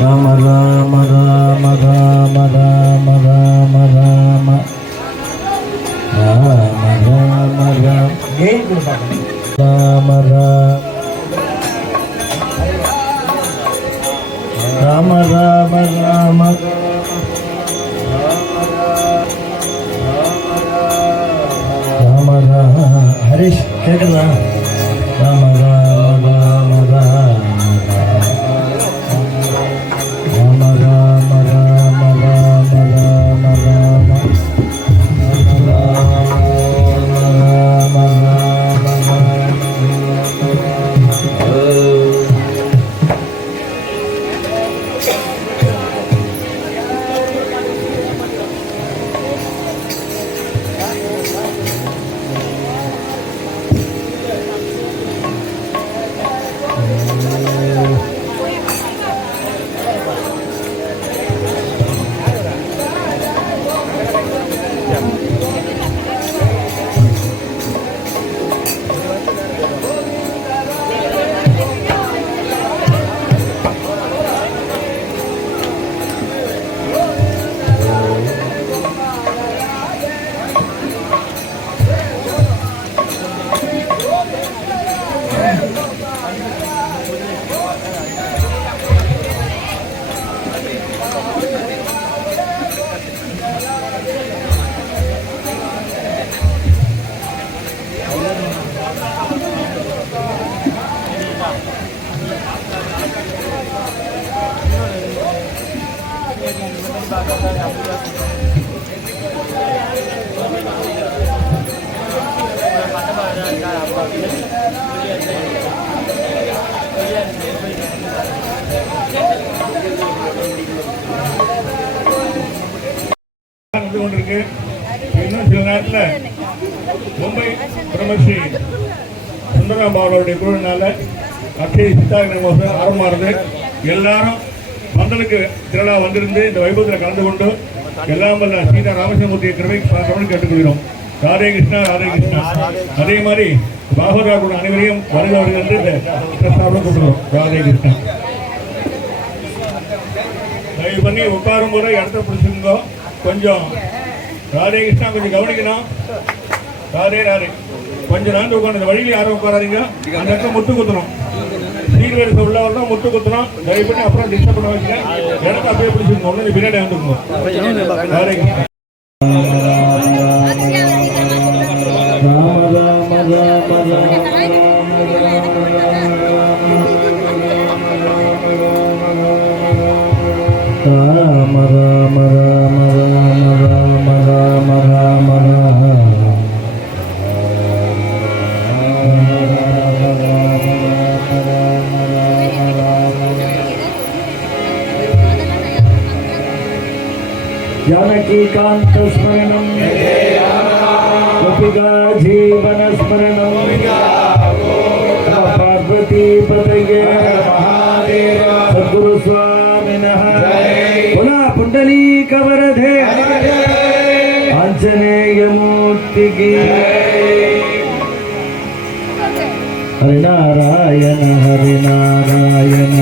राम राम राम राम राम राम राम राम राम राम राम राम राम राम राम राम हरीश கேக்குதா राम राम राम राम கொண்டிருக்கு. இன்னும் சில நேரத்தில் மும்பை பிரம்மஸ்ரீ சுந்தரம் அவர்களுடைய குழுவினால அக்ஷய சித்தாகின மோசம் ஆரம்பமானது. எல்லாரும் பந்தலுக்கு திரளா வந்திருந்து இந்த வைபவத்தில் கலந்து கொண்டு எல்லாம் வல்ல சீதா ராமச்சந்திரமூர்த்தியை கிருபை கவனம் கேட்டுக்கொள்கிறோம். ராதே கிருஷ்ணா ராதே கிருஷ்ணா. அதே மாதிரி பாகவதா கூட அனைவரையும் வருகிறவர்கள் என்று இந்த பிரஸ்தாபனம் கொடுக்கிறோம். ராதே கிருஷ்ணா. தயவு பண்ணி உட்காரும் போது இடத்த பிடிச்சிருந்தோ கொஞ்சம் ராதே கிருஷ்ணா கொஞ்சம் கவனிக்கணும். ராதே ராதே கொஞ்சம் நாள் உட்காந்து வழியில் யாரும் உட்காராதீங்க. அந்த இடத்துல முட்டு குத்தணும். சீர்வரிசை உள்ளவர்கள் முட்டு குத்தணும். தயவு பண்ணி அப்புறம் டிஸ்டர்ப் பண்ண வைக்க இடத்த அப்படியே பிடிச்சிருக்கோம். ஒன்று பின்னாடி வந்துருக்கோம். ராதே கிருஷ்ணா. ராம ராம ராம ராம ராம ராம ராம जानकीकांत स्मरणं गोपिका जीवन स्मरणं पार्वती पतये सद्गुरु स्वामिनः पुनः पुंडलीक वरदे आंजनेय मूर्ति की हरिनारायण हरिनारायण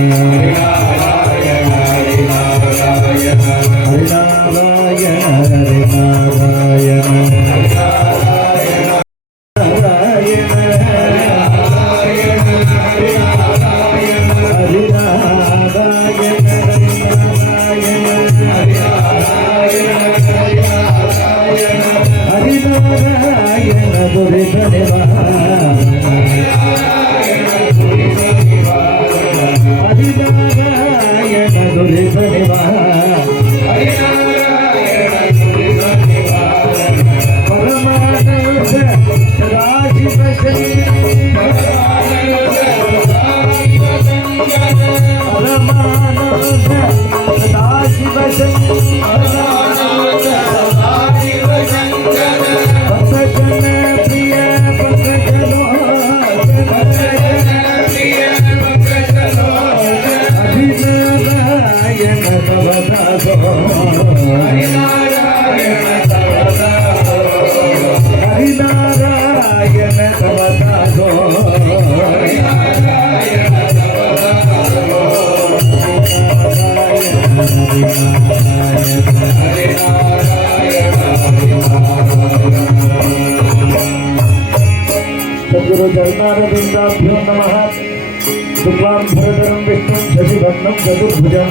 शुक्लांबरधरं विष्णुं शशिवर्णं चतुर्भुजं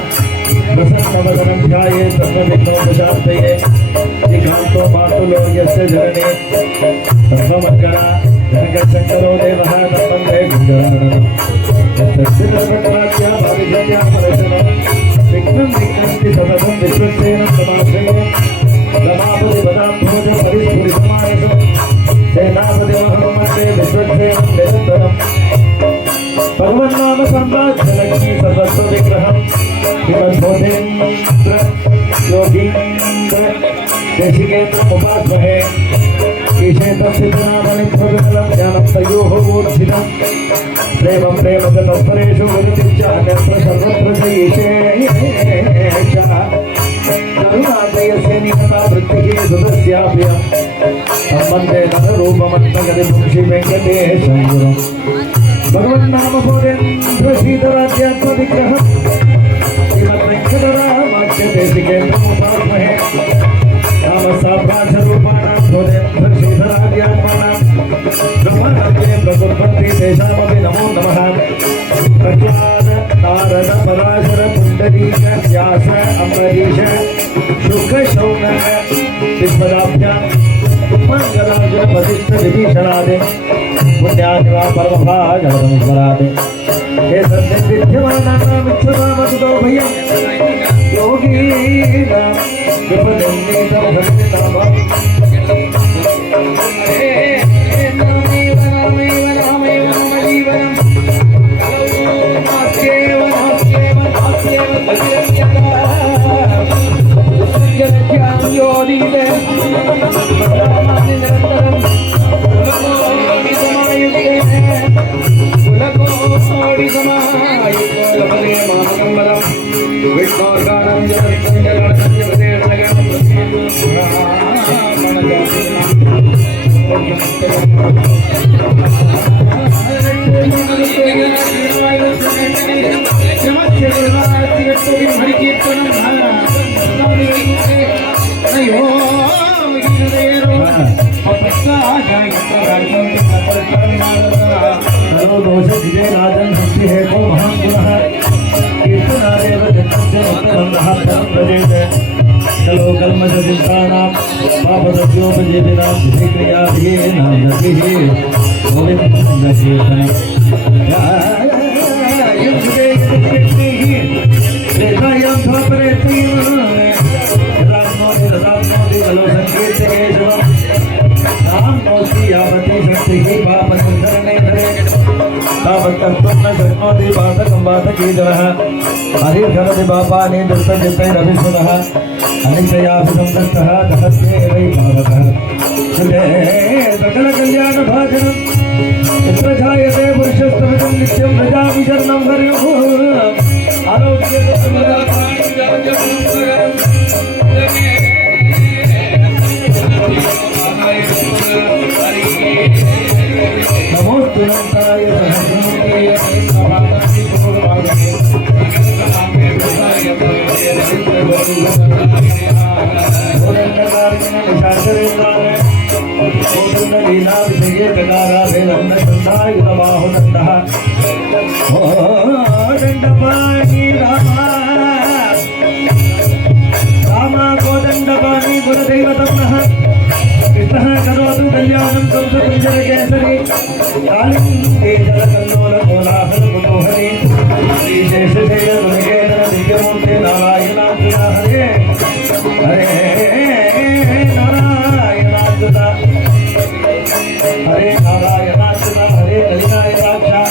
प्रसन्नवदनं ध्यायेत् सर्वविघ्नोपशान्तये श्रीकान्तो मातुलो यस्य जनने सर्वमङ्गला जनकशङ्करो देवः तन्वन्दे गुरुगणाननम् यस्य भाविजत्या परशनो विघ्नं विघ्नन्ति सततं विश्वसेन समाश्रये रमापति पदाम्भोज परिस्फुरितमानस सेनापति महमते विश्वसेनं निरन्तरम् भगवन्नाम संवादलक्ष्मी सर्वस्व विग्रहं हिमध्वजेन्द्र योगीन्द्र देशिकेन्द्र उपास्महे ईशेतस्थितनामणिध्वजलं ज्ञानं तयोः मूर्छितं प्रेमं प्रेम च तत्परेषु विरुतिश्च अन्यत्र सर्वत्र च ईशेषः करुणाजयस्य निकटा वृत्तिः सुतस्याप्य सम्बन्धे नररूपमत्मगतिं श्रीवेङ्कटेशं गुरुम् भगवन्नाम भोजेन्द्र श्रीधराध्यात्मविग्रहं श्रीमद्वेङ्कटरामाख्यदेशिकेन्द्रमुपास्महे नामसाभ्राजरूपाणां भोजेन्द्र श्रीधराध्यात्मानां ब्रह्महत्ये प्रकुर्वन्ति तेषामपि नमो नमः प्रह्लाद नारद पराशर पुण्डरीक व्यास अम्बरीश शुक शौनक विश्वदाभ्यां मंगलार्जुन वसिष्ठ विभीषणादि पुण्यादिवा परमभागवतमुस्मरामि हे सद्यं विद्यमानानां इच्छुनामसुतो भयं योगीनां विपदन्नीतं भक्तिनामम् नामेव नामेव नामेव मम जीवनं नास्त्येव नास्त्येव नास्त्येव तस्य योदीते नामानि निरन्तरं दोष विजय राजन भक्ति है को महान गुणः कीर्तनादेव जगस्य उत्तमः प्रदेश चलो कर्म चिंतानां पापदस्योपजीविनां विक्रियाभिः नाम नतिः गोविन्दं कीर्तनं रेखायां स्वापरेत्रीं रामोदि कलो संकीर्तकेशवम् नाम नोस्ति यावती शक्तिः पापसंहरणे धरे तावत्तत्त्वं न शक्नोति बाधकं बाधकीजनः हरिर्षरति पापानि दुष्टचित्तैरभिस्मृतः अनित्ययाभिसंवृत्तः दहत्ये वै पावकः कृते सकलकल्याणभाजनं यत्र जायते पुरुषस्तमितं नित्यं भजामि शरणं हरिः नमोस्तु नन्ताय रामा कोदण्डपाणि गुरुदैवतं नः कृष्णः करोतु कल्याणं कंसकुञ्जरकेसरी कालिन्दे जलकल्लोलकोलाहलकुतूहले श्रीशेषशैलगुणकेतन दिव्यमूर्ते नारायणाच्युता हरे हरे नारायणाच्युता हरे नारायणाच्युता हरे कलिनायकाक्षा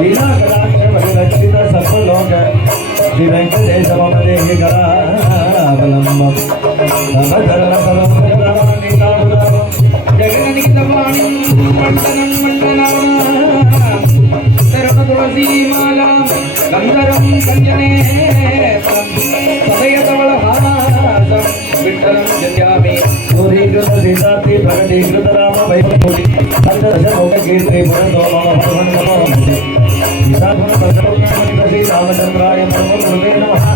लीलाकटाक्ष परिरक्षित सर्वलोक श्री वेंकटेश मम देहि करावलम्बम् जगन्निकटपाणिं मण्डनं मण्डनां गन्धरं कञ्जने सदयतवलहासं विठ्ठलं जन्यामि सूरीकृत सीताति प्रकटीकृत राम वैभवोति दशमुखकीर्ति पुरतो मम भगवन् नमो सीतागुणप्रसन्नमणिप्रसीरामचन्द्राय परमगुरुवे नमः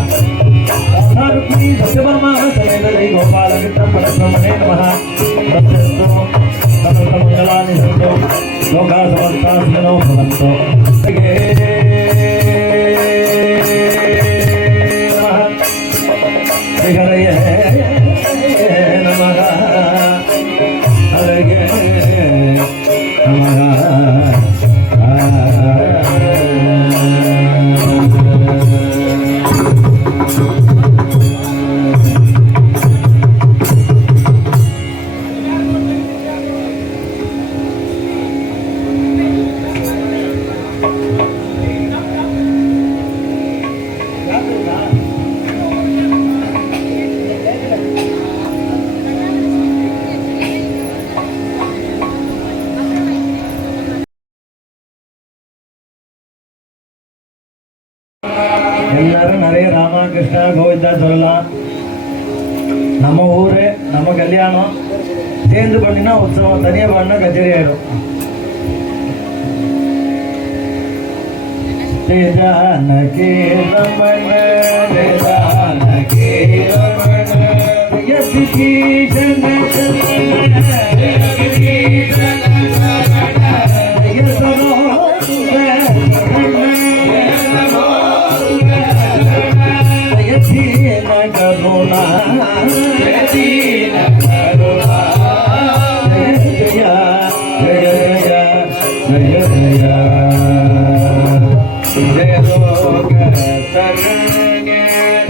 रुक्मिणी सत्यवर्मा समेत श्री गोपालकृष्णं परब्रह्मणे नमः तस्यस्तु समस्तमङ्गलानि सन्तु लोकाः समस्ताः सुखिनो भवन्तु எல்லாரும் நிறைய ராமா கிருஷ்ணா கோவிந்தா சொல்லலாம். நம்ம ஊரு நம்ம கல்யாணம் சேர்ந்து பண்ணினா உற்சவம், தனியாக பண்ணா கச்சேரி ஆயிடும். ஜானகி ரமண ஜானகி ரமண யதி கீர்த்தன करुणा जय जय जय जय लोक तरंगे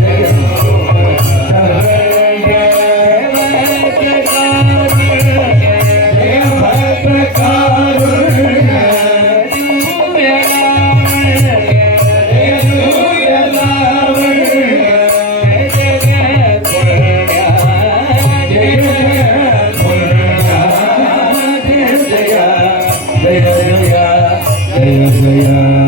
जय गया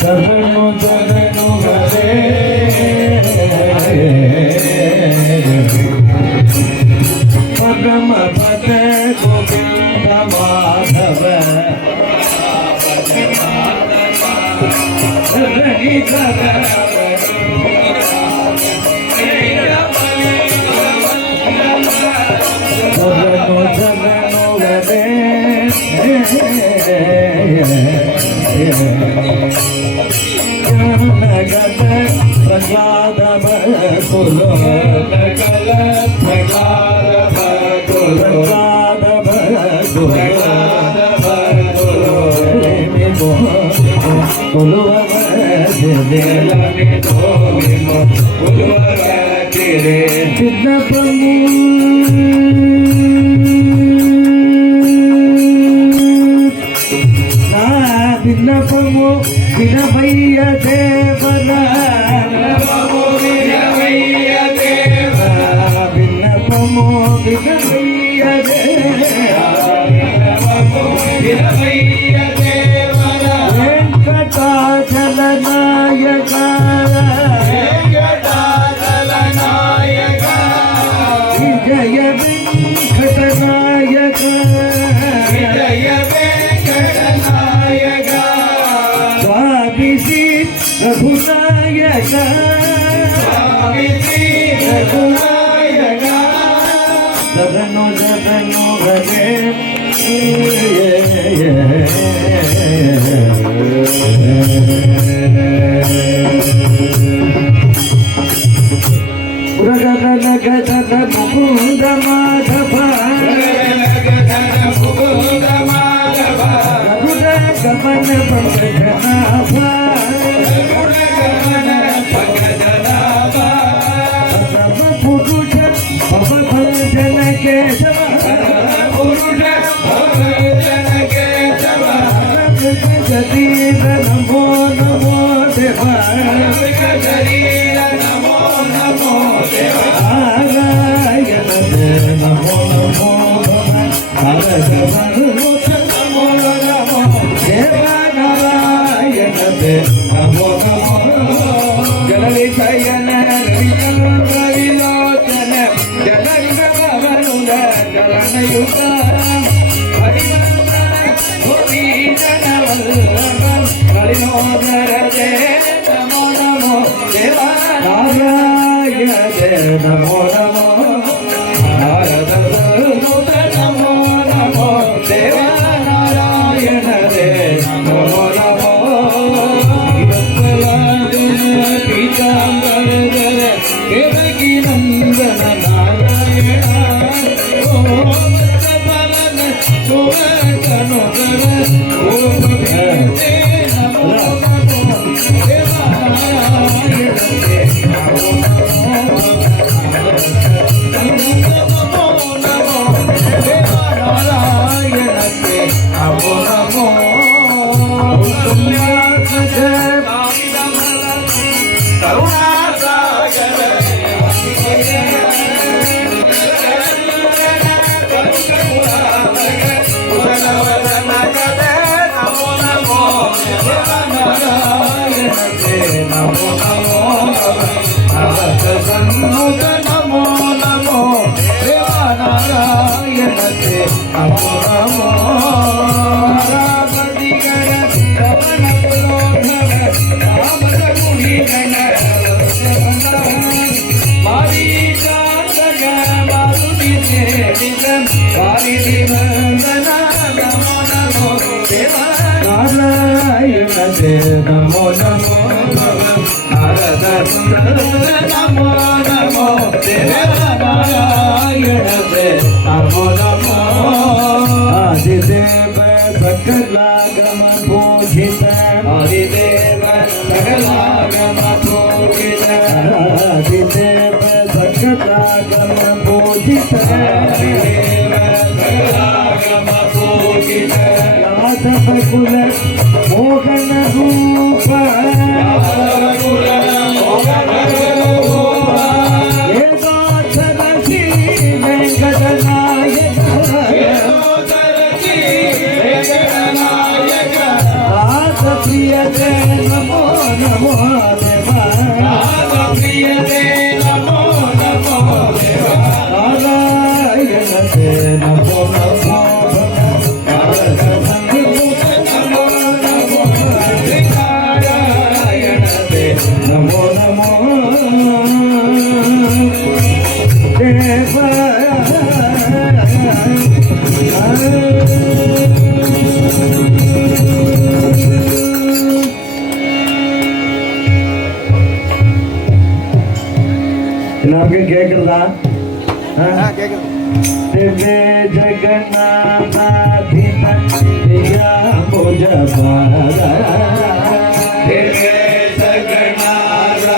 ಶರಣು ಶರಣು ಗದೆ ಪರಮ ಪದ ಗೋವಿಂದ ಮಾಧವ ರಣಿ ಶರಣು ಶರಣು ಗದೆ ಗದ ಪ್ರಸಾದ ಬಕುಲ ಗಲ ಪ್ರಸಾದ ಭಿನ್ನಪಮು ವಿನಭಯ್ಯ ದೇವರ ಭಿನ್ನಪಮು ವಿನಭಯ್ಯ ದೇವರ ವೆಂಕಟಾಚಲ ನಾಯಕ ವಿಜಯ ವೆಂಕಟ ನಾಯಕ ರಘುನಾಯಕ ಜಗನು ಜಗನು ಗದೆ ಉರಗನ ಗಜನ ಮುಕುಂದ ಮಾಧವ ರಘುನ ಗಮನ ಪಂಕಜನಾಭ ಜನ ಕೇಶವ ಶರೀರ ನಮೋ ನಮೋ ದೇವ ನಾರಾಯಣ ನಮೋ ನಮೋ ನಮೋ ನಮೋ ದೇವ ನಾರಾಯಣ ನಮೋ ನಮೋ ಜನನಿ ಶಯನ ವಿಲೋಚನ ಚರಣಯುತ ಹರಿನೋದರ ನಮೋ ನಮೋ ದೇವ ನಾರಾಯಣ ನಮೋ ನಮೋ ನಾರದ ನಮೋ ನಮೋ ದೇವ ನಾರಾಯಣ ನಮೋ ನಮೋ ಪೀತಾಂಬರ ದೇವಕಿ ನಂದನ ನಾರಾಯಣ नमो नमो देवानारायण नमो नमो रामदिगर रमण पुरोधर रामद मुनिगण मारी चांदग मारुति सेवितं वारिधि वंदना नमो नमो देवानारायण नमो नमो नारद नमो नमो देवानारायण नमो नमो आदिदेव सकलागम पूजित आदिदेव सकलागम पूजित आदिदेव सकलागम पूजित आदिदेव सकलागम पूजित यादव कुल मोहन रूप எல்லாருக்கும் கேக்குறதா திவ்ய ஜெகநாதாதிப திவ்யா புஜ பாத திவ்ய ஜெகநாதாதிப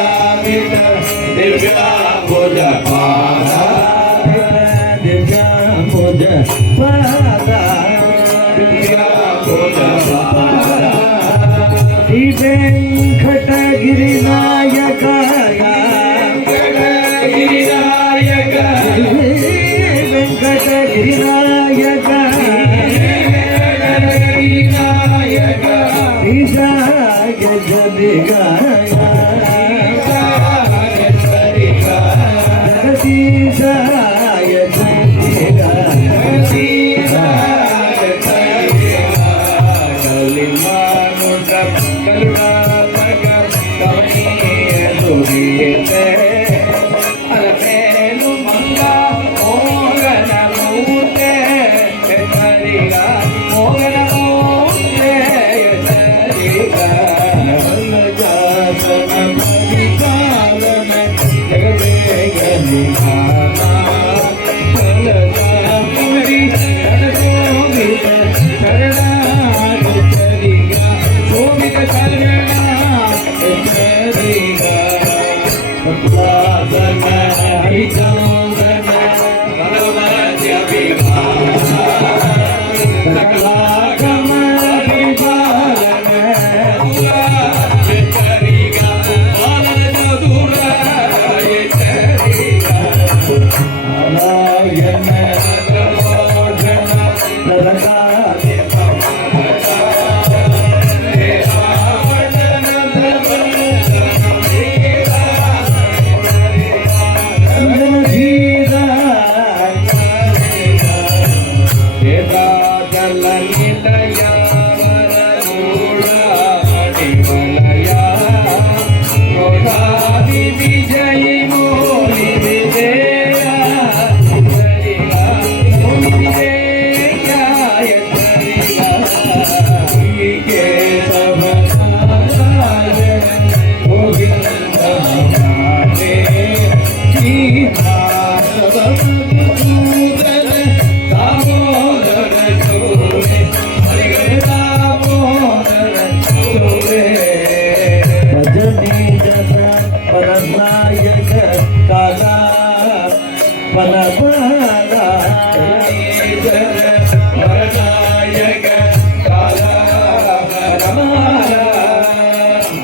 திவ்யா புஜ பாத திவ்யா புஜ பாத திவ்யா புஜ பாத வெங்கடகிரி நாயகாய வெங்கடகிரி நாயக ஈசாய ஜபிகாய ஜகதீசாய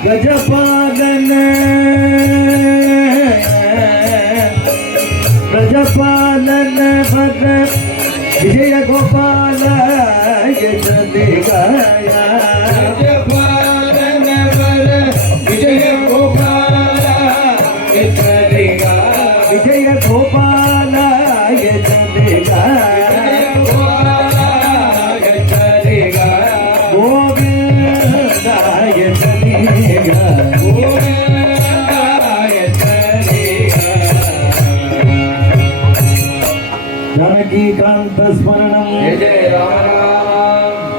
गजपालन ब्रजपालन भद्र विजय गोपाल यशदिगाया गजपालन भद्र विजय गोपाल यशदिगा विजय गोपाल यशदिगाया जानकीकांत स्मरणं जय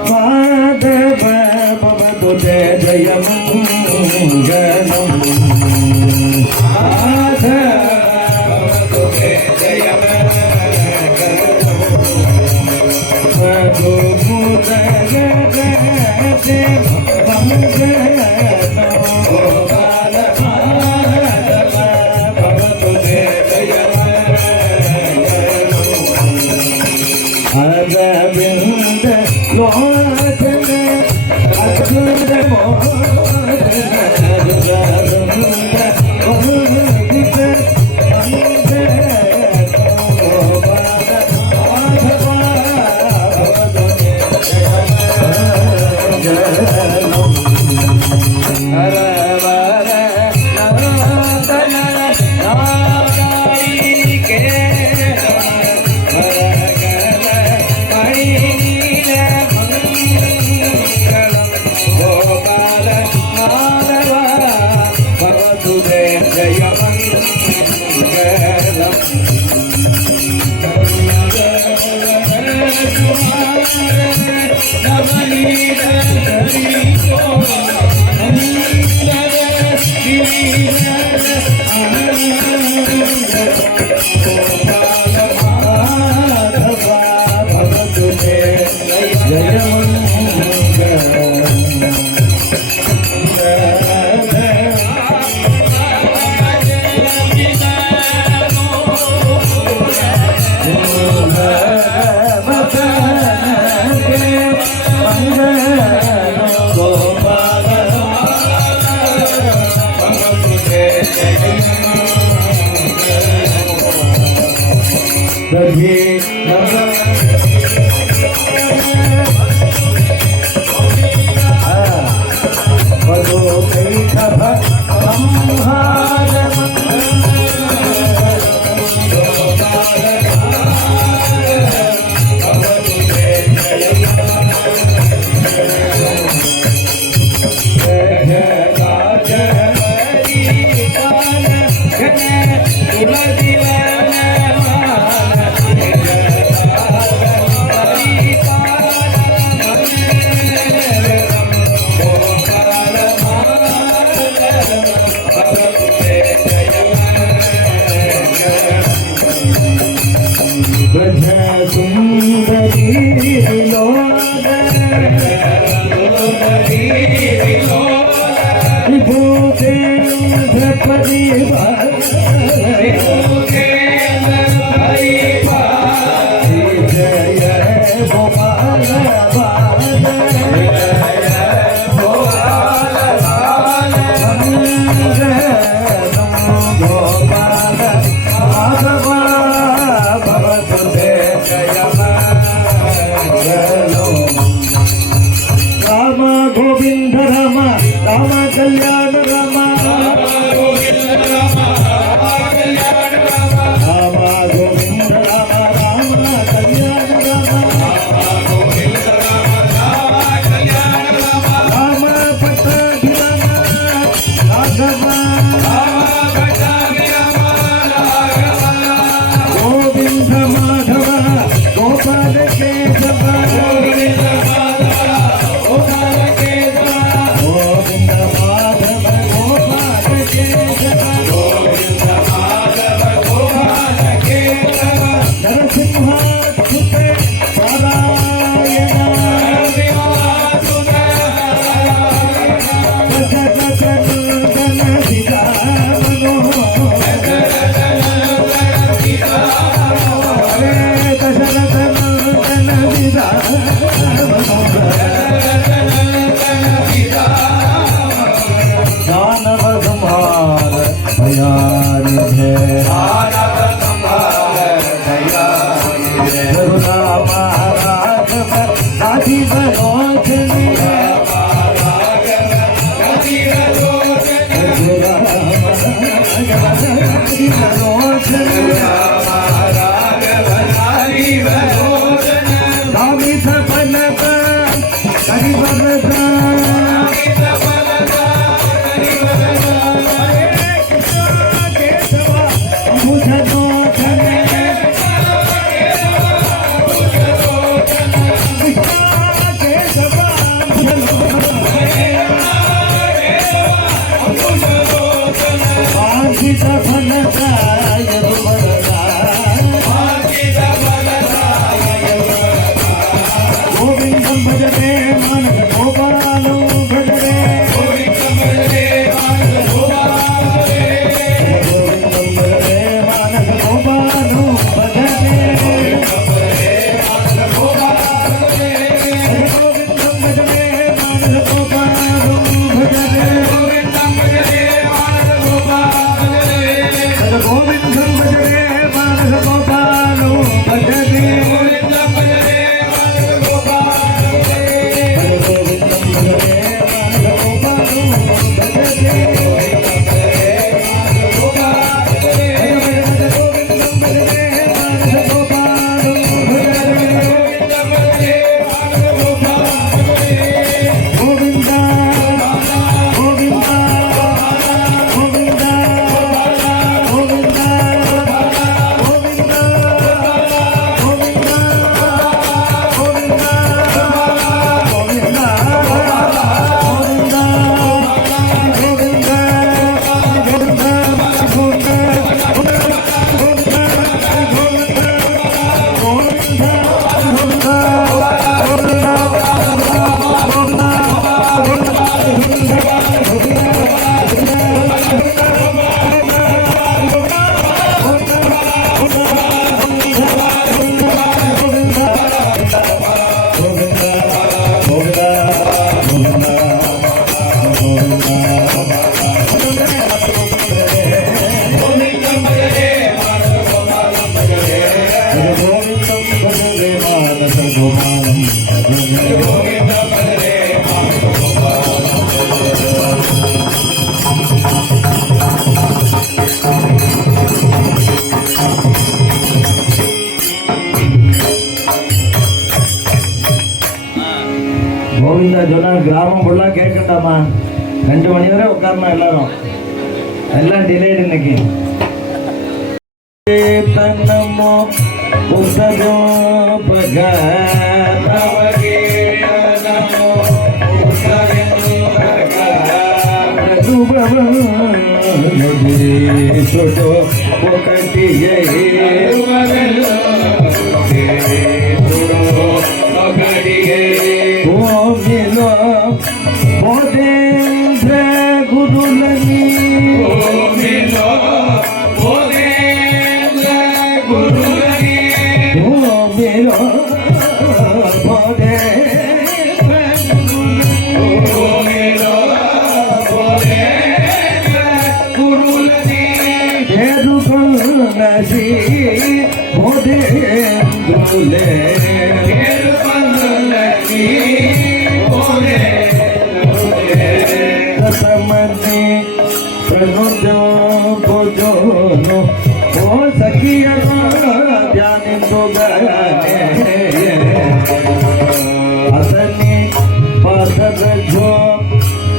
माधव भवतु जय जय मंगलम् माधव भवतु जय जय अरविंद लोचन अच्युत मोहन कधी बघो कैठभ संहार सुंदरी राम गोविंद राम राम कल्याण राम राम गोविंद राम राम कल्याण राम पट्टाभि राघव गोविंद माधव गोपाल केशव दानव संहार भयानि करुणा महाराज राजीव लोचनी स्वामी सफल गोविंदम भजते मानस गोपालो भजते गोविंदम भजते मानस गोपालो भजते गोविंदम भजते मानस गोपालो भजते गोविंद சொன்னா கிராமம் ஃபுல்லாக கேட்கட்டாமா 2 மணி வரை உட்காரணும் எல்லாரும் எல்லாம் டிலேடு இன்னைக்கு तन्नमो उपसजो पगारवगे तन्नमो उपसजो पगारवगे छोटो पोकटी गए ओ मिलो बोधेंद्र गुरु लगी ओ मिलो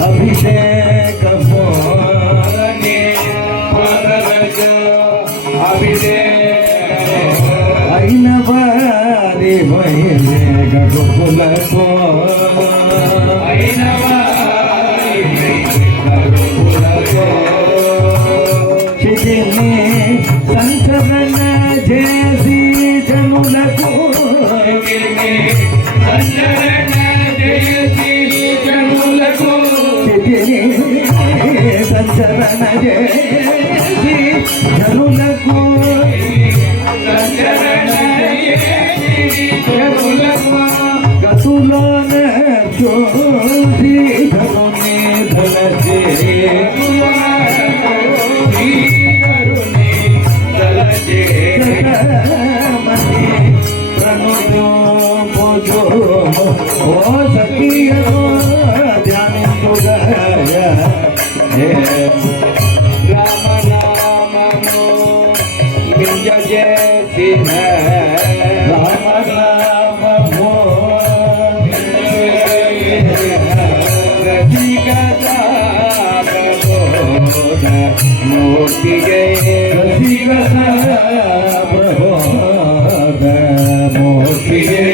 अभिषेक ऐन बारी भैले गगुल को संसदन जैसी जमुल को संचरण जैसी जनुल को गतुलन चोरी धरुने धलजे मने प्रणुजो बोझो ओ सखिय ध्यान तो गया राम नाम बिंज जैसी है राम नाम हो रसिकता प्रबोध मूर्ति गए रसिकता प्रबोध मूर्ति गए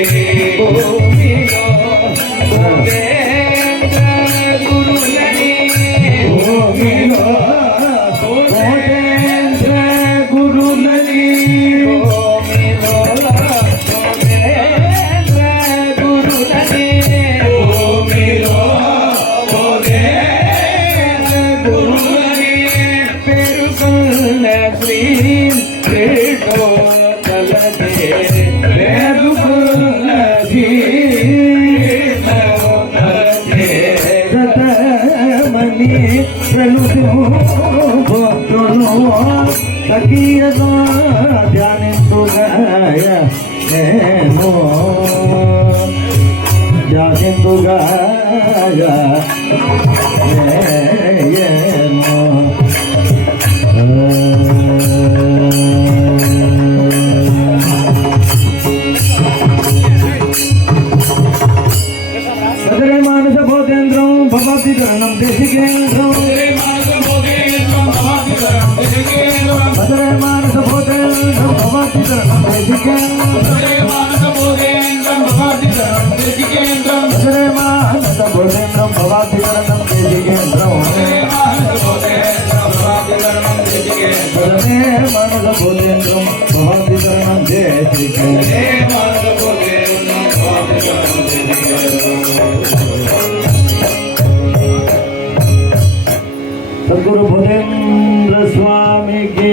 ध्यान तो गाया ध्यान तो गाया भद्रे मानस भोतेन्द्रं भवति करणं देशिकेन्द्रं भद्रे मानस भोतेन्द्रं भवति करणं देशिकेन्द्रं भद्रे मानस भोतेन्द्रं भवति करणं देशिकेन्द्रं भद्रे मानस भोतेन्द्रं भवति करणं देशिकेन्द्रं सद्गुरु भोतेन्द्र स्वामी की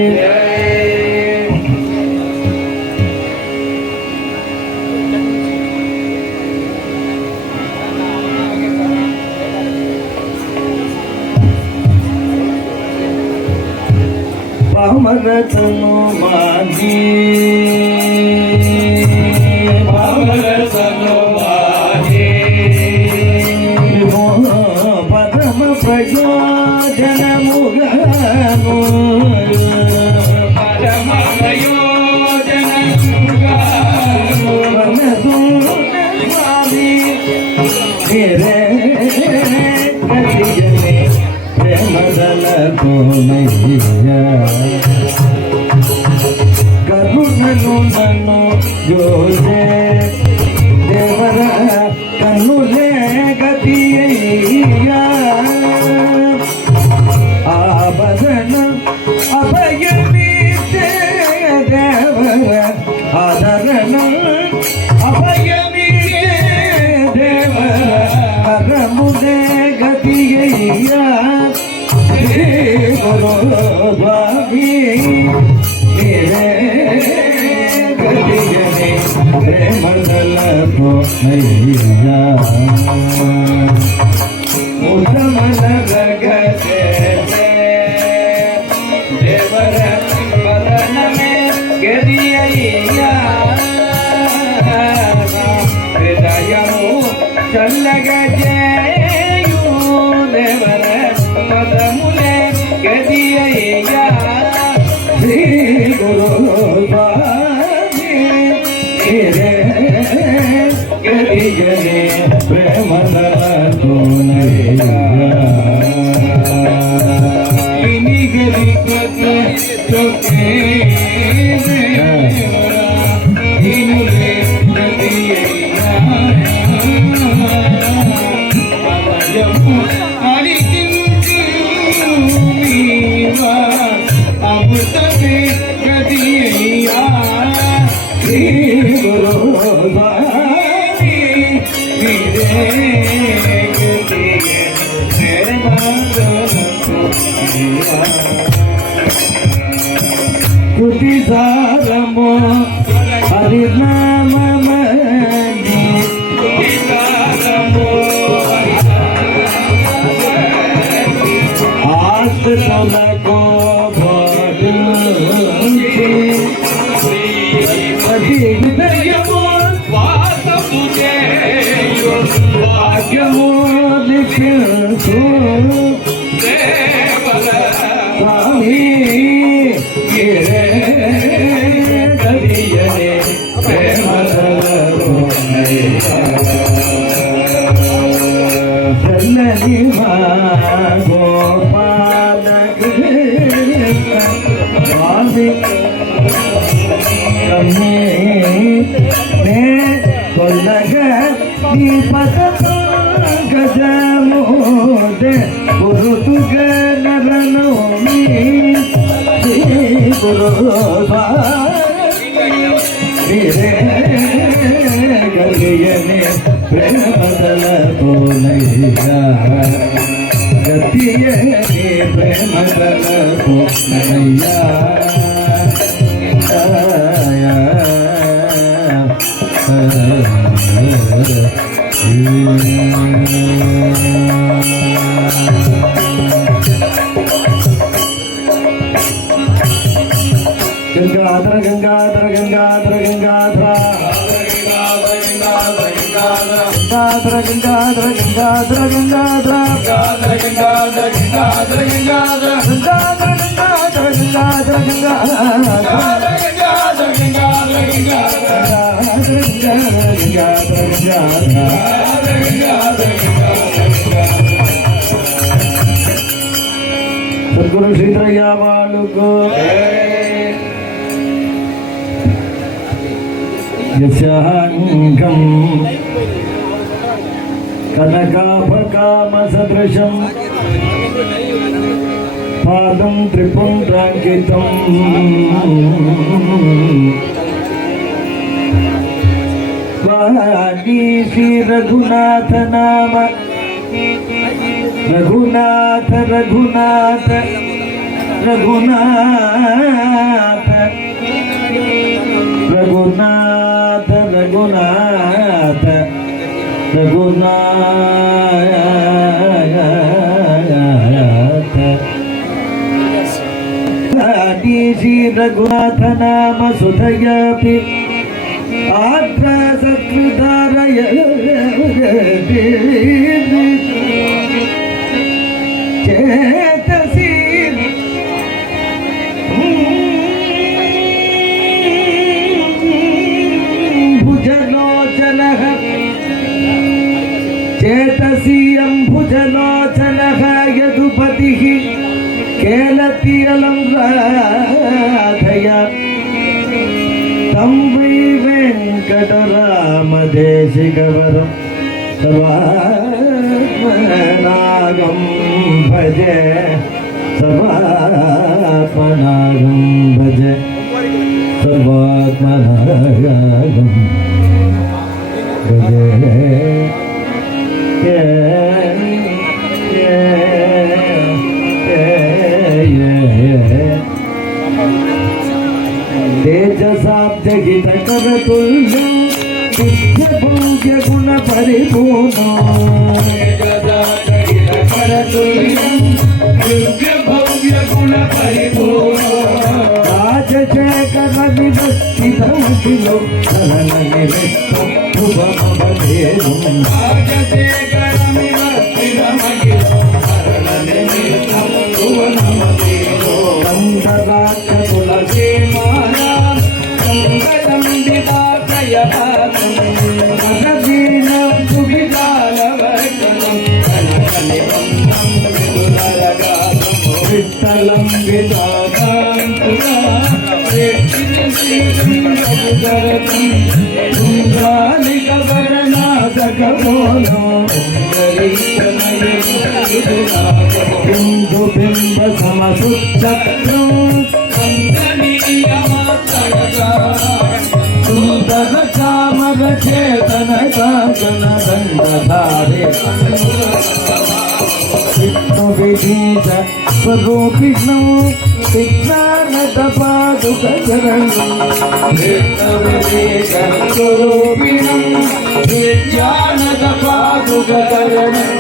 पामरतनु मानी पदम प्रयोजन मुगनु पदम प्रयोजन मुगनु स्वामी मेरे गुरु स्वामी मेरे गलियने प्रेम दलतो नैया मुसमन लगते देवर बदन में गिरिया हृदयमु चल गजेयू देवर पदमुले गिरिया श्री गुरु स्वामी मेरे गिरियने प्रेम दलतो नैया Kuti saramo harinama mani Kuti saramo aast talako bhadunchi Adhigdayamo vasamuje Bhagyamo likhansu Devala Swami गिरे गलियने प्रेम दलतो नैया चलनी गोपाल स्वामी में तो लगे दीपक गजमोदे गुरु तुगे नरनोमी गुरु मेरे गलियने प्रेम दलतो नैया गतियने प्रेम दलतो नैया गंगाधर गंगाधर गंगाधर गंगाधर गंगाधर गंगाधर गंगाधर गंगाधर गंगाधर गंगाधर गंगाधर सद्गुरु श्री त्रय्या वालु को यस्याङ्गं कनकाभकामसदृशं पादं त्रिपुण्ड्राङ्कितं स्वामी श्री रघुनाथ नाम रघुनाथ रघुनाथ रघुनाथ रघुनाथ रघुनाथ रघुनाथ आदि श्री रघुनाथ नाम सुधयापि आद्र सत्कृतारय चेतसी भुजलोचनः चेतसी अम्भुजलोचनः यदुपतिः केलति अलं राधया तं वै वेङ्कटरामदेशिकवरं सर्वात्मनागं भजे सर्वात्मनागं भजे सर्वात्मनागं भजे तेजसाब्जहितकरतुल्यं राजशेखरविभक्तितमखिलो शरणनिमित्तं शुभमवधेयम् విఠలం బింబ సమశుద్ధం సుందర చామర చేతన కాచన దండధారే విష్ణు విధీత స్వరూపిణం విజ్ఞానద పాదుక చరణం విష్ణు విధీత స్వరూపిణం విజ్ఞానద పాదుక చరణం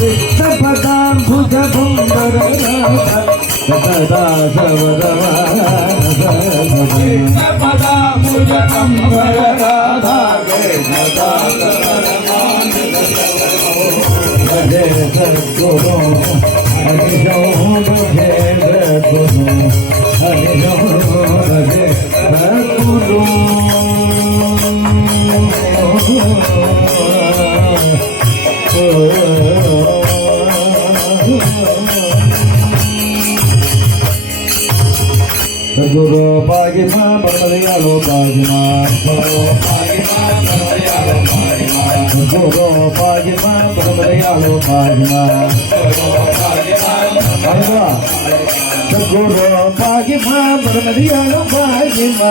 విష్ణు పదాంబుజ భంగర సదా సవరవా విష్ణు పదాంబుజ భంగర రాధా సదా हरे सद्गुरु हरि हरे सद्गुरु हरि हरे सद्गुरु सद्गुरु पागिमा परमदयालो पागिमा गुरु पागिमा परमदयालो पागिमा सद्गुरु पागिमा परमदयालो पागिमा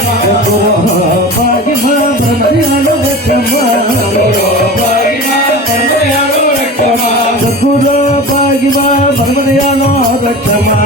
सद्गुरु पागिमा परमदयालो रक्षमा सद्गुरु पागिमा परमदयालो रक्षमा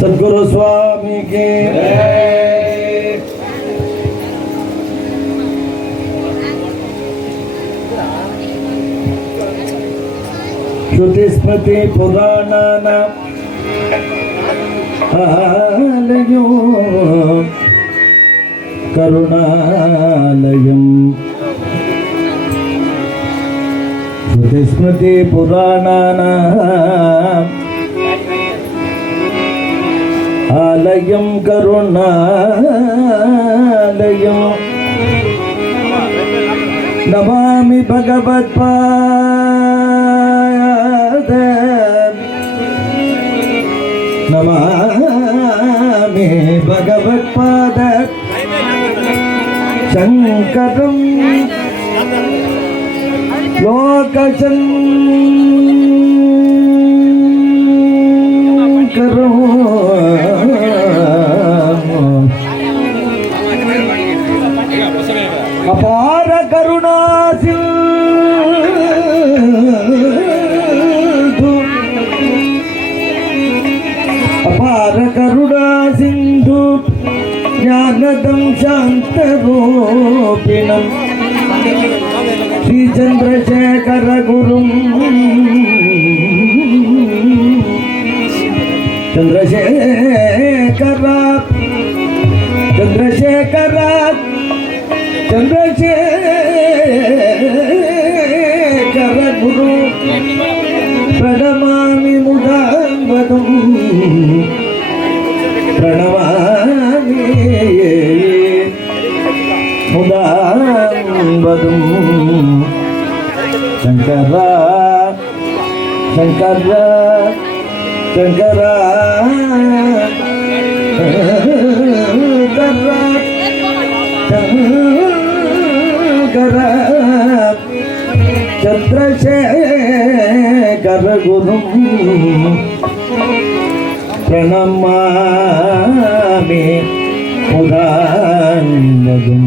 सद्गुरु स्वामी के श्रुतिस्मृति पुराणान आलयो करुणालयम् श्रुतिस्मृति पुराणान आलयं करुणालयं नमामि भगवत्पाद नमामि भगवत्पाद शङ्करं लोकशङ्करं अपार करुणा सिंधु अपार करुणा सिंधु ज्ञानदं शान्तरूपिणं श्री चंद्रशेखर गुरुं चंद्रशेखर चंद्रशेखर चंद्रशेखर गुरु प्रणमामि मुदावदं प्रणमामि मुदावदं शंकर शंकर शंकर ईश्वर चंद्रशेखर गुरुं प्रणमामि मुदान्वदं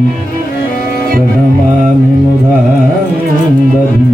प्रणमामि मुदान्वदं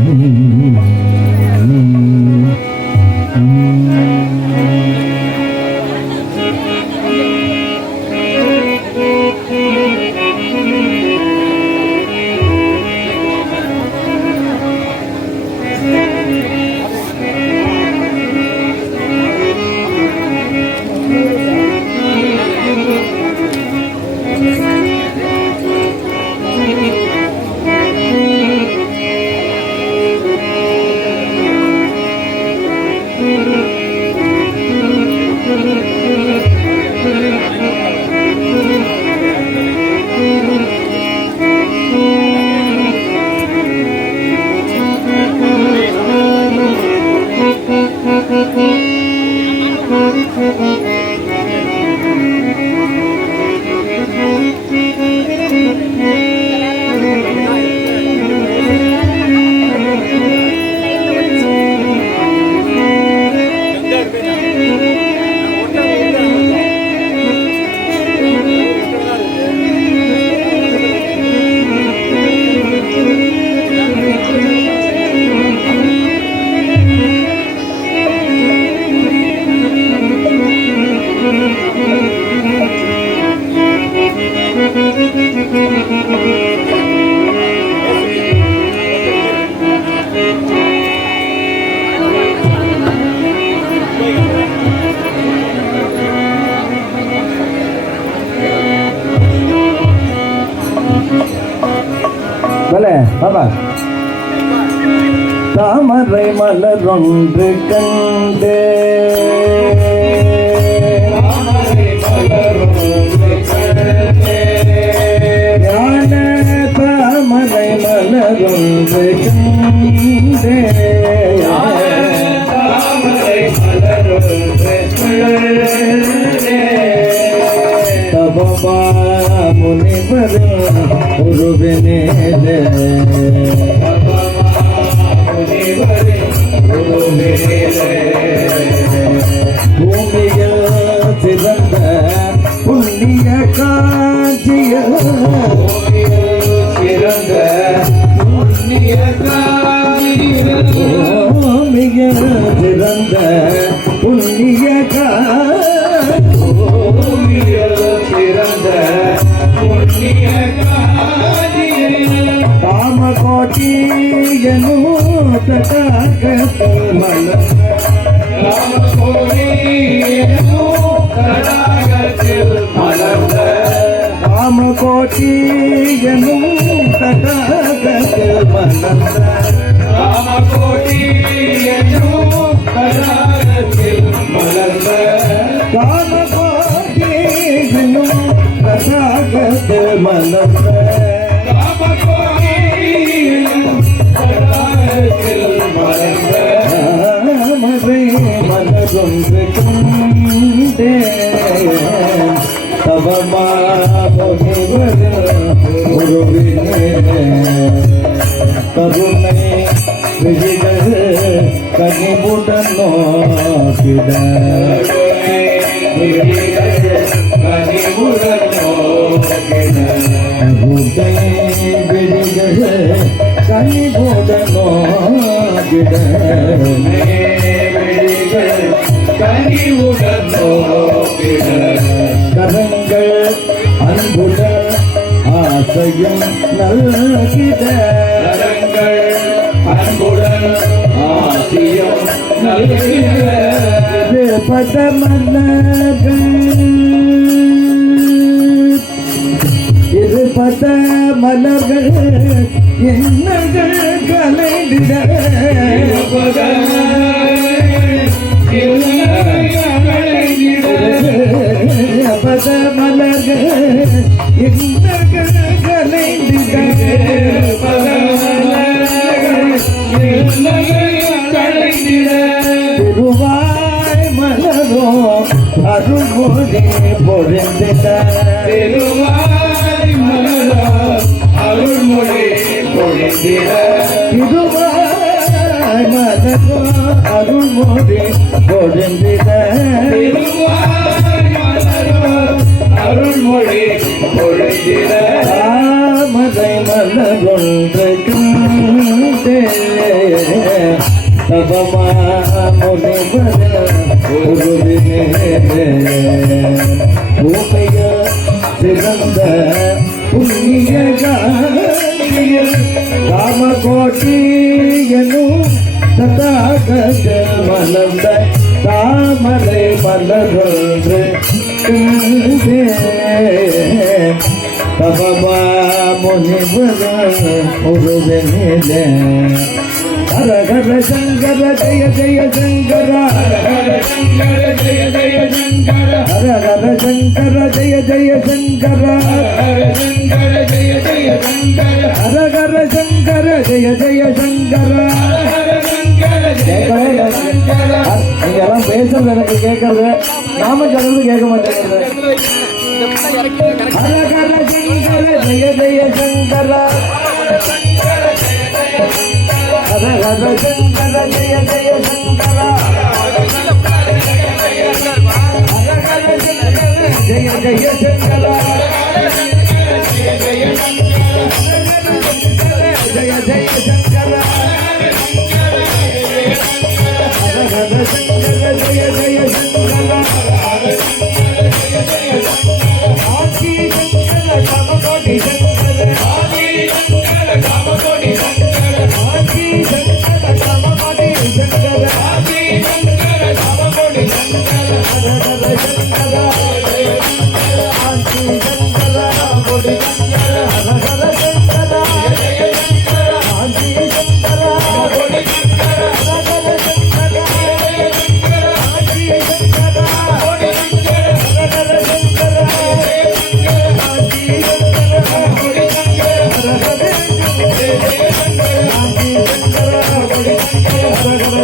பாபா தாமரை மலரொன்று கண்டு ஞான தாமரை மலரொன்று கண்டு தபமா முனிவர் உருவினேலே பூமியில் சிறந்த புண்ணிய காட்சியில் சிறந்த புண்ணிய காட்சியில் பூமியில் சிறந்த புண்ணிய காமகோட்டி காமகோட்டி எனும் தடாகத்தில் மலர்ந்த காமகோட்டி எனும் தடாகத்தில் மலர்ந்த காமகோட்டி எனும் தடாகத்தில் மலர்ந்த மலரொன்று கண்டே தவமா கருணை விழிகள் கனிவுடன் நோக்கிட கனிவுடன் நோக்கிட கரங்கள் அன்புடன் ஆசையும் நல்கிட அன்புடன் ஆசையும் நல்கிட இருபத மலர்கள் எண்ணங்கள் கலைந்திட பத மலர்கள் எண்ணங்கள் கலைந்திட திருவாய் மலரோ அருள்மொழி பொழிந்திட திருவாய் மலரோ அருள்மொழி இதுவாய் மலரோ அருள்மொழி பொழிந்திட அருள்மொழி பொழிந்திட தாமரை மலரொன்று கண்டே தபமா முனிவர குருவினே பூமைய சிறந்த புண்ணிய காரியில் காமகோட்டி எனும் ததாகத மலர்ந்த தாமரை மலரொன்று கண்டே தபமா முனிவர குருவினே ஹர ஹர சங்கர ஜய ஜய சங்கர சங்கர ஜய ஜய சங்கர ஹர ஹர சங்கர ஜய ஜய சங்கர சங்கர ஜய ஜய சங்கர ஹர ஹர சங்கர ஜய ஜய சங்கர சங்கர ஜய ஜய சங்கர நீங்க எல்லாம் பேசுறது எனக்கு கேட்கறது நாம சொல்றது கேட்க மாட்டேங்கிறது ஹர ஹர சங்கர ஜய ஜய சங்கர ஹர ஹர சங்கர ஜய ஜய சங்கர ஹர ஹர சங்கர ஜய ஜய சங்கர ஜய ஜய சங்கர ஹர ஹர சங்கர ஜய ஜய சங்கர ஆதி சங்கர காமகோடி சங்கர ஆதி சங்கர காமகோடி சங்கர ஆதி சங்கர காமகோடி சங்கர ஆதி சங்கர காமகோடி சங்கர ஹர ஹர சங்கர ஆதி சங்கர காமகோடி சங்கர ஹர ஹர சங்கர ஜய சங்கர ஆதி சங்கர காமகோடி சங்கர ஹர ஹர சங்கர ஆதி சங்கர காமகோடி சங்கர ஹர ஹர சங்கர ஆதி சங்கர காமகோடி சங்கர ஹர ஹர சங்கர ஆதி சங்கர காமகோடி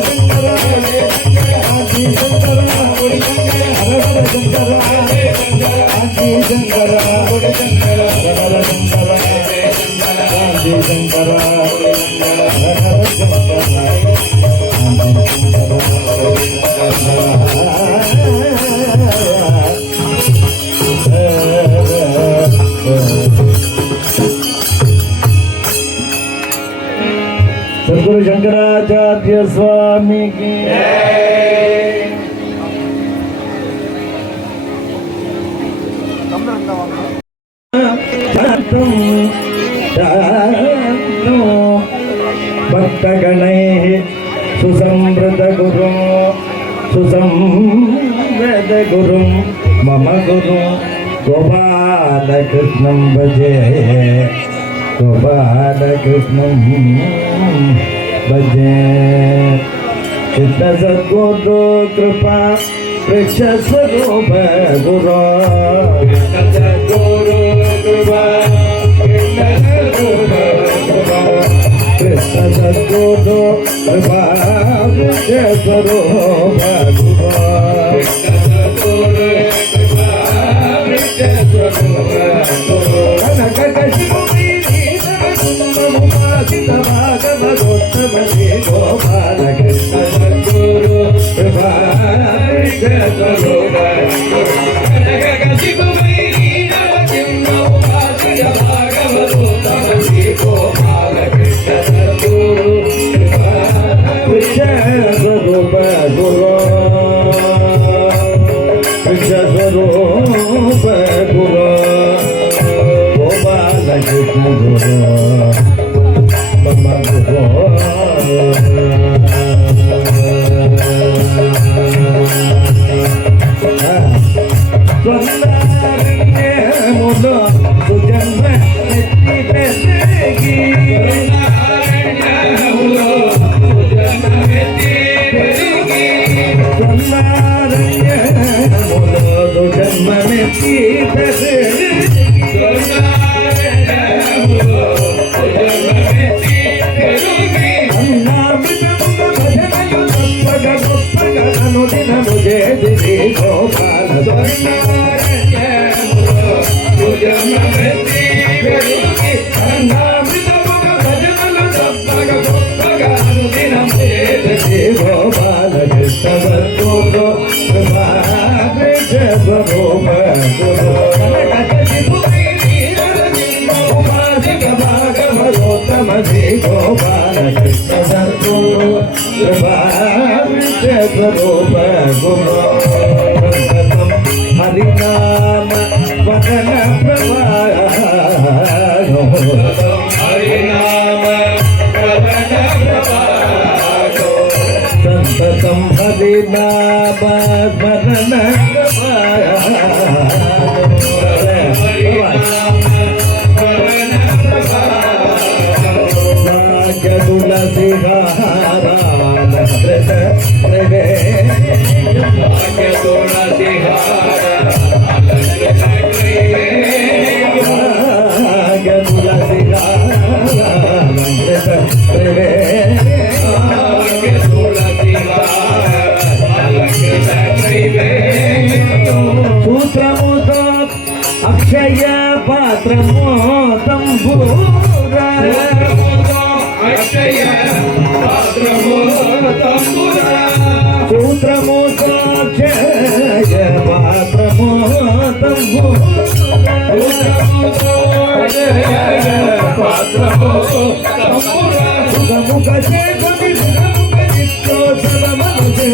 சங்கர ஹர ஹர சங்கர ஆதி சங்கர காமகோடி சங்கர ஹர ஹர சங்கர ஆதி சங்கர காமகோடி சங்கர ஹர ஹர சங்கர ஆதி சங்கர ஹர ஹர सद्गुरु शंकराचार्य स्वामी की भक्तगणैः सुसंवृत गुरुं सुसंवृत गुरुं मम गुरु गोपालकृष्णं भजे गोपालकृष्णं भजे चित्तसद्गुरु कृपा वृक्षस्वरूप गुरो सद्गुरु कृपा कृष्ण सद्गुरु कृपा वृक्षस्वरूप गुरो सद्गुरु कृपा वृक्षस्वरूप गोपाल कृष्ण सद्गुरु कृपा वृक्षस्वरूप गोपाल कृष्ण सद्गुरु कृपा वृक्षस्वरूप गुरो वृक्षस्वरूप गुरो गोपाल कृष्ण गुरो मम गुरो मुलो सुजन्म जन्म में मुझे दिली गोपाल हरिनाम श्रवण प्रभातो संततम हरिनाम स्मरण तुलसी सूत्रमोद अक्षय पात्रमो तंबूरा अक्षय पात्रमो तंबुरा सूत्रमोद अक्षय पात्रमो तंबूरा पात्रमो तंबुरा मुख से कवि मुख चित्तो सब मन से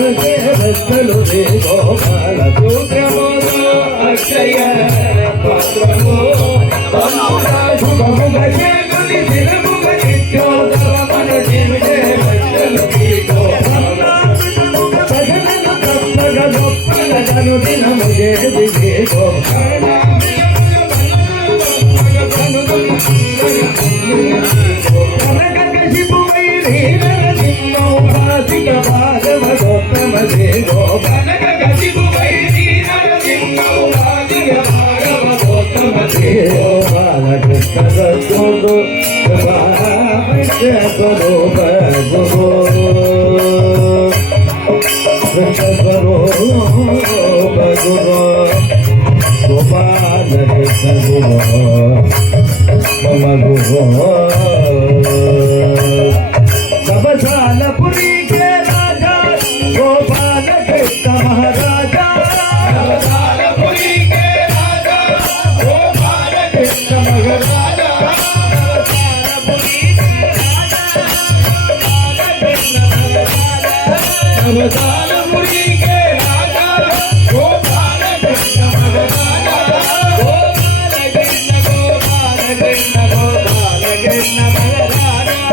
रचलो रे गोपाल सूत्रमो अक्षय पात्रमो तंबुरा मुख से कवि मुख चित्तो सब मन से रचलो रे गोपाल भजन तत्पग गोपाल जनु दिन मुझे दिखे गोपाल गोपाल कृष्ण नवसालपुरी के राजा गोपाल कृष्ण महाराजा नवसालपुरी के राजा गोपाल कृष्ण महाराजा नवसालपुरी के राजा गोपाल कृष्ण महाराजा गोपाल कृष्ण गोपाल कृष्ण गोपाल कृष्ण महाराजा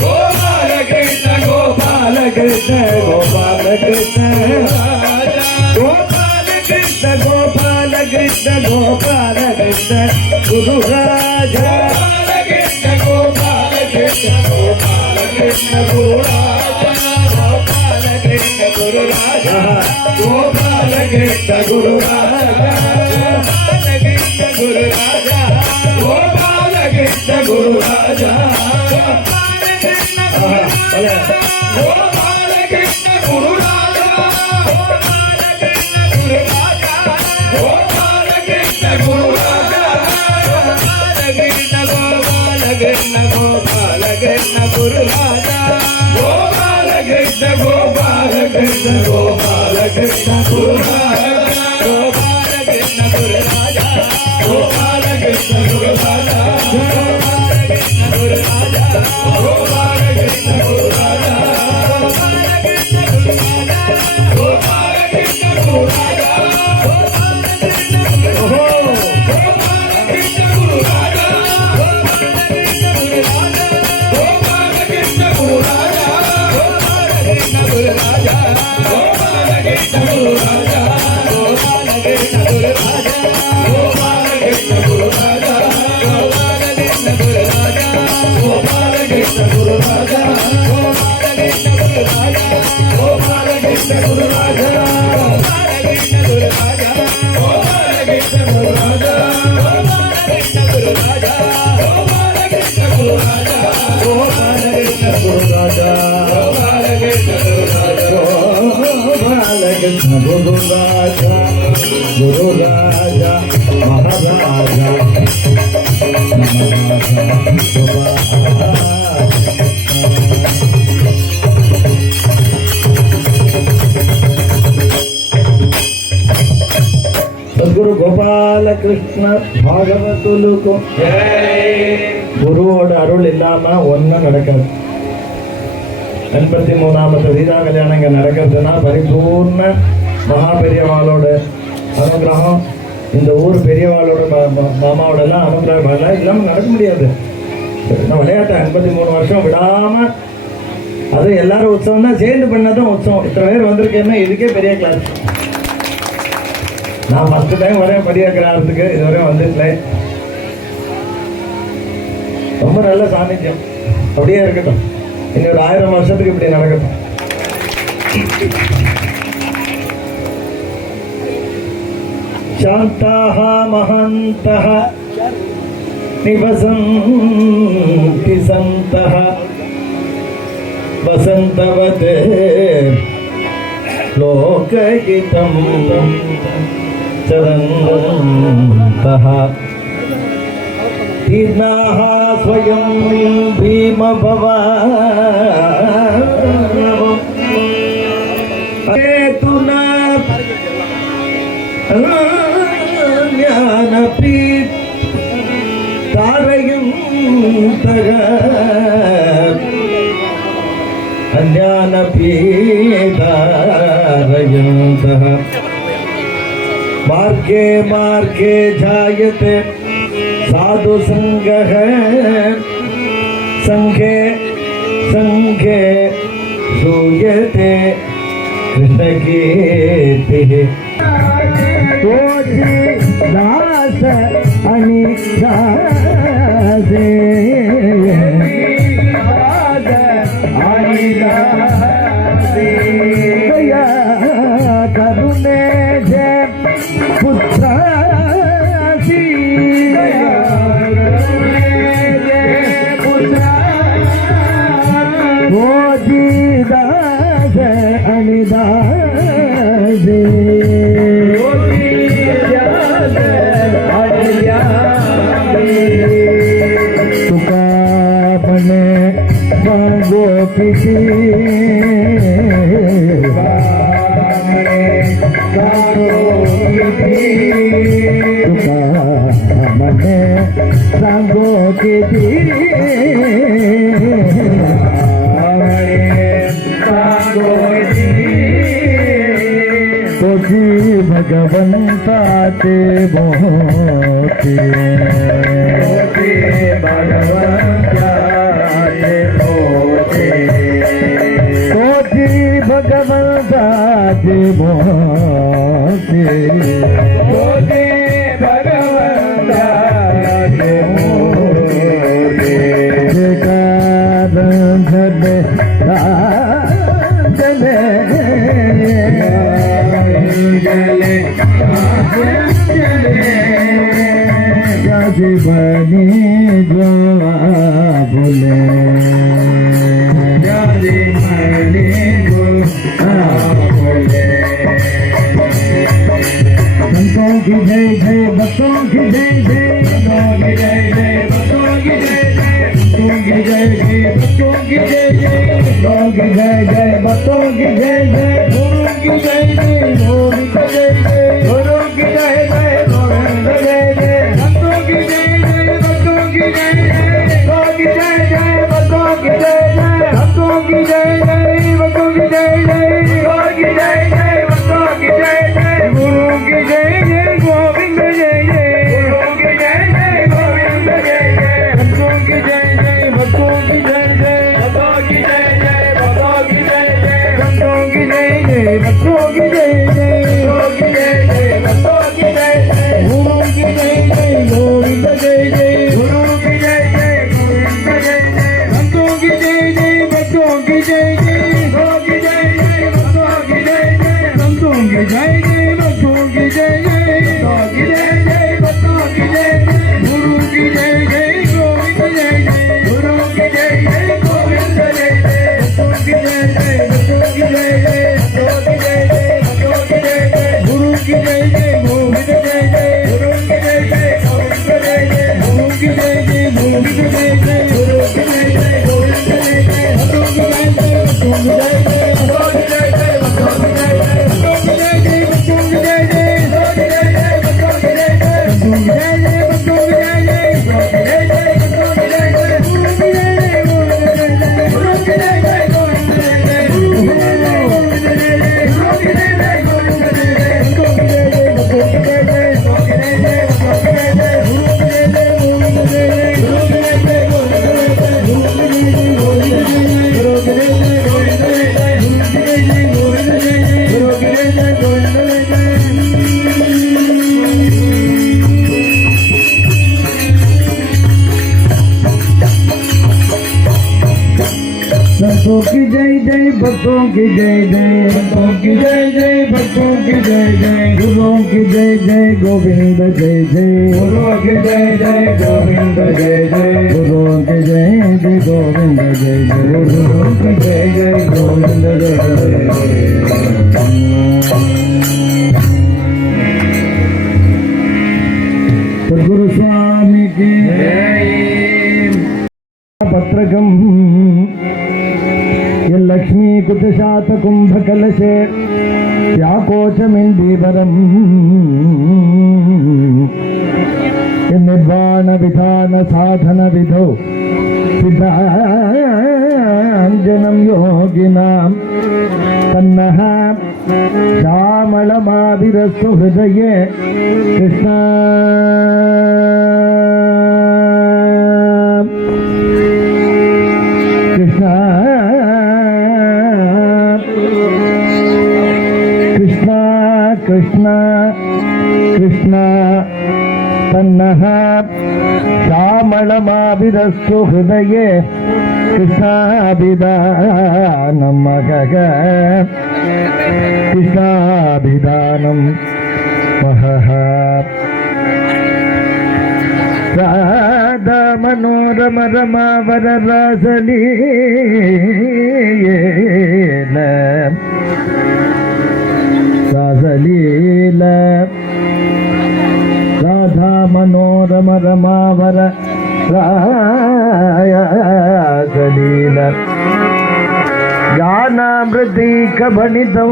गोपाल कृष्ण गोपाल कृष्ण गोपाल कृष्ण राजा गोपाल कृष्ण गोपाल कृष्ण गोपाल कृष्ण गुरु राजा गोपाल कृष्ण गोपाल कृष्ण गोपाल कृष्ण गुरु राजा गोपाल कृष्ण गुरु राजा गोपाल कृष्ण गुरु राजा गोपाल कृष्ण गुरु राजा गोपाल कृष्ण गुरु राजा गोपाल कृष्ण गोपाल कृष्ण गुरु राजा गोपाल कृष्ण गुरु राजा गोपाल कृष्ण गुरु राजा गोपाल कृष्ण गोपाल कृष्ण गोपाल कृष्ण गुरु राजा गोपाल कृष्ण गोपाल कृष्ण गोपाल कृष्ण गुरु राजा गोपाल कृष्ण गुरु राजा गोपाल कृष्ण गुरु राजा गोपाल कृष्ण गुरु राजा गोपाल कृष्ण गुरु राजा गोपाल कृष्ण गुरु राजा गोपाल कृष्ण गुरु राजा गोपाल कृष्ण गुरु गोपाल कृष्ण गुरु राजा गोपाल कृष्ण गुरु राजा गोपाल कृष्ण गुरु राजा गोपाल कृष्ण गुरु राजा गोपाल कृष्ण गुरु राजा गोपाल कृष्ण गुरु राजा गोपाल कृष्ण गुरु राजा गोपाल कृष्ण गुरु राजा गोपाल कृष्ण गुरु राजा गोपाल कृष्ण गुरु राजा गोपाल कृष्ण गुरु राजा गोपाल कृष्ण गुरु राजा गोपाल कृष्ण गुरु राजा गोपाल कृष्ण गुरु राजा गोपाल कृष्ण गुरु राजा गोपाल कृष्ण गुरु राजा गोपाल कृष्ण गुरु राजा गोपाल कृष्ण गुरु राजा गुरु राजा महाराजा सद्गुरु गोपाल कृष्ण பாகவத்துலுக்கு குருவோட அருள் இல்லாம ஒன்னும் நடக்காது. 83வது சீதா கல்யாணம் இங்க நடக்கிறதுனா பரிபூர்ண மகாபெரியவாளோட அனுகிரகம் இந்த ஊர் பெரியவாளோட மாமாவோடலாம் அனுகிரகம் இல்லாமல் நடக்க முடியாது. நான் விளையாட்டை 53 வருஷம் விடாமல், அது எல்லாரும் உற்சவம் தான் சேர்ந்து பண்ணதான் உற்சவம். இத்தனை பேர் வந்திருக்கேன்னா இதுக்கே பெரிய கிளாஸ். நான் ஃபஸ்ட்டு டைம் வரேன் பெரிய கிளாஸுக்கு, இதுவரையும் வந்துருக்கேன். ரொம்ப நல்ல சாநித்தியம் அப்படியே இருக்கட்டும். இன்னும் ஒரு 1000 வருஷத்துக்கு இப்படி நடக்கட்டும். शान्ताः महान्तः निवसन्ति सन्तः वसन्तवत् लोकहितं चरन्तः तीर्णाः स्वयं भीमभवा ज्ञानपीठ तारयन्तः अज्ञानपीतारयन्तः मार्गे मार्गे जायते साधु संगः संघे संघे श्रूयते कृष्ण कीर्तिः दास अनिदासे करुणे जय पुत्रासी मोदी दास अनिदासे गोपी मने सांगो के कोटी भगवंता ते मोती भगवंता कोटि भगवंता के मोती कोटि भगवंता के मोती जले जले जले जीवनी जो बोले जीवनी जो बोले संतों की जय जय भक्तों की जय जय भक्तों की जय जय भक्तों की जय जय भक्तों की जय जय भक्तों की जय जय भक्तों की जय जय भक्तों की जय जय गुरु की जय जय गुरु की जय जय गुरु की जय जय गुरु की जय जय भक्तों की जय जय भक्तों की जय जय भक्तों की जय जय भक्तों की जय जय भक्तों की जय जय भक्तों की जय जय गुरु की जय जय भक्तों की जय जय गुरु की जय जय गोविंद जय जय गुरु की जय जय गोविंद जय जय भक्तों की जय जय भक्तों की जय जय भक्तों की जय जय भक्तों की जय जय भक्तों की जय भक्तों की जय जय भक्तों की जय जय भक्तों की जय जय भक्तों की जय जय गुरुओं की जय जय गोविंद जय जय गुरुओं की जय जय गोविंद जय जय गुरुओं की जय जय गोविंद जय जय गुरुओं की जय जय गोविंद जय जय। सद्गुरु स्वामी की पत्रकम लक्ष्मी कुतशात कुंभ कलशे व्याकोचमिन्दीवरम निर्वाण विधान साधन विधौ सिद्धांजनम योगिनां तन्नः श्यामलमाविरस्तु हृदये कृष्ण कृष्ण कृष्ण तन्नः श्यामलमाविरस्तु हृदये कृष्णाभिधानं महः कृष्णाभिधानं महः राधा मनोरम रमावर रासलीला रासलीला राधा मनोरम रमावर रासलीला ज्ञानामृतैकभणितौ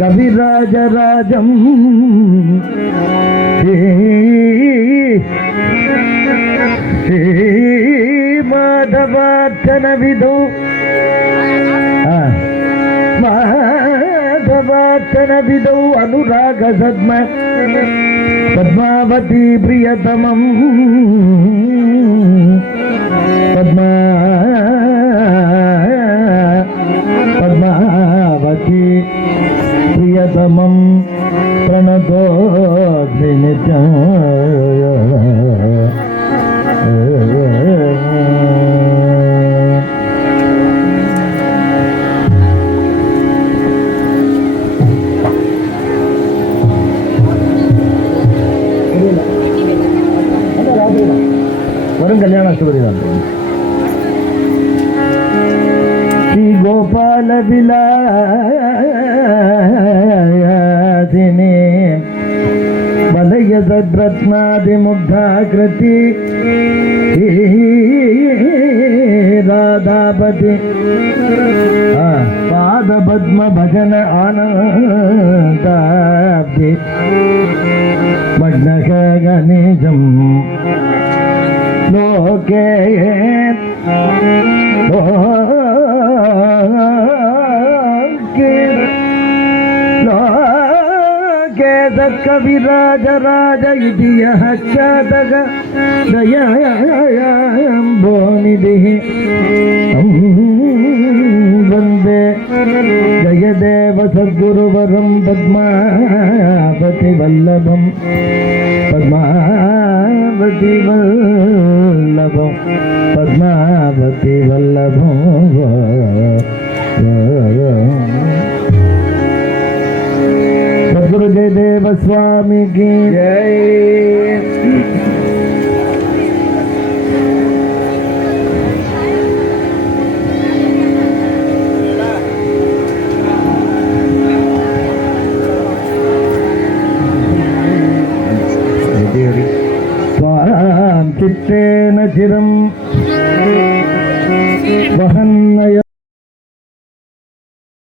कविराजराजम् माधवार्चन विधौ माधवार्चन विधौ अनुराग सद्म पद्मावती प्रियतमं पद्मावती प्रियतमं प्रणतोऽस्मि नित्यम् वरुण कल्याण अष्टपदी श्री गोपाल विलासिनी वलय सद्रत्नादिमुग्धाकृति राधापति पादपद्म भजन आनन्दाब्धि मग्नः गणेशम् लोके सत्कविराज राज इति यः ख्यातः दयाम्भोनिधिः वन्दे जयदेव सद्गुरुवरं पद्मावतिवल्लभं पद्मावतिवल्लभं पद्मावतिवल्लभं सद्गुरु जयदेव स्वामी की जय। स्वां चित्तेन चिरं वहन्नय